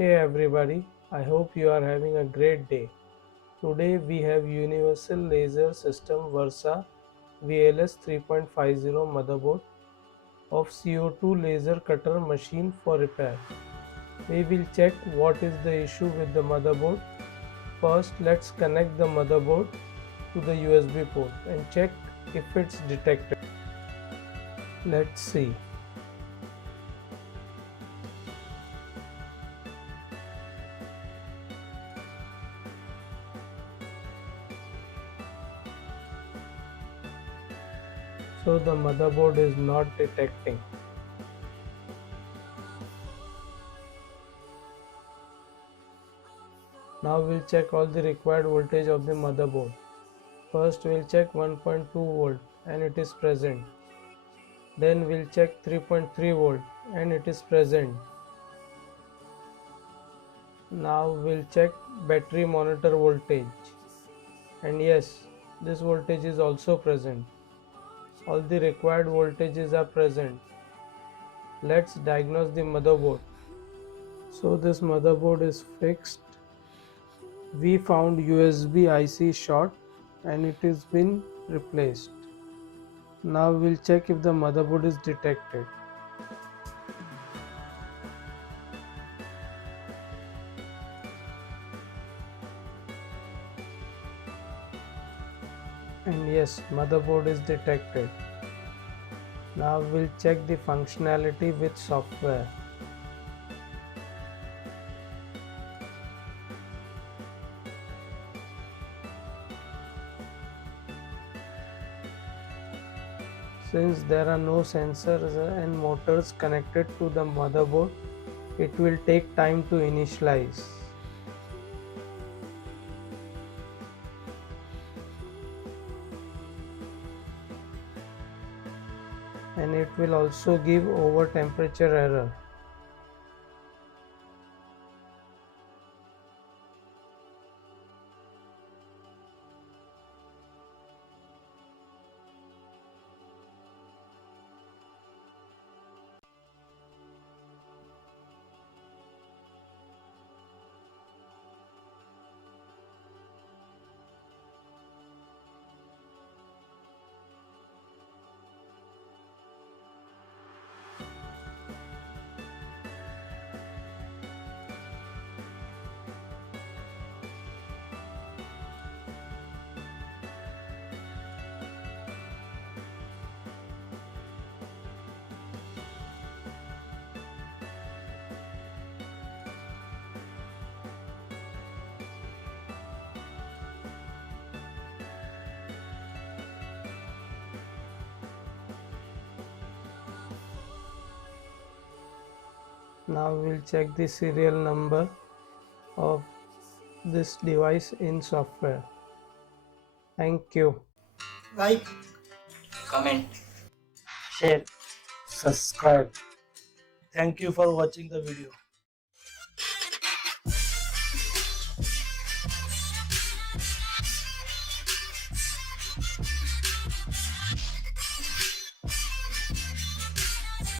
Hey everybody, I hope you are having a great day. Today we have Universal Laser System Versa VLS 3.50 motherboard of CO2 laser cutter machine for repair. We will check what is the issue with the motherboard. First, let's connect the motherboard to the USB port and check if it's detected. Let's see. So the motherboard is not detecting. Now we'll check all the required voltage of the motherboard. First we'll check 1.2 volt and it is present. Then we'll check 3.3 volt and it is present. Now we'll check battery monitor voltage. And yes, this voltage is also present. All the required voltages are present. Let's diagnose the motherboard. So this motherboard is fixed. We found USB IC short and it has been replaced. Now we'll check if the motherboard is detected. And yes, motherboard is detected. Now we'll check the functionality with software. Since there are no sensors and motors connected to the motherboard, it will take time to initialize. And it will also give over temperature error. Now we'll check the serial number of this device in software. Thank you. Like, comment, share. subscribe. Thank you for watching the video.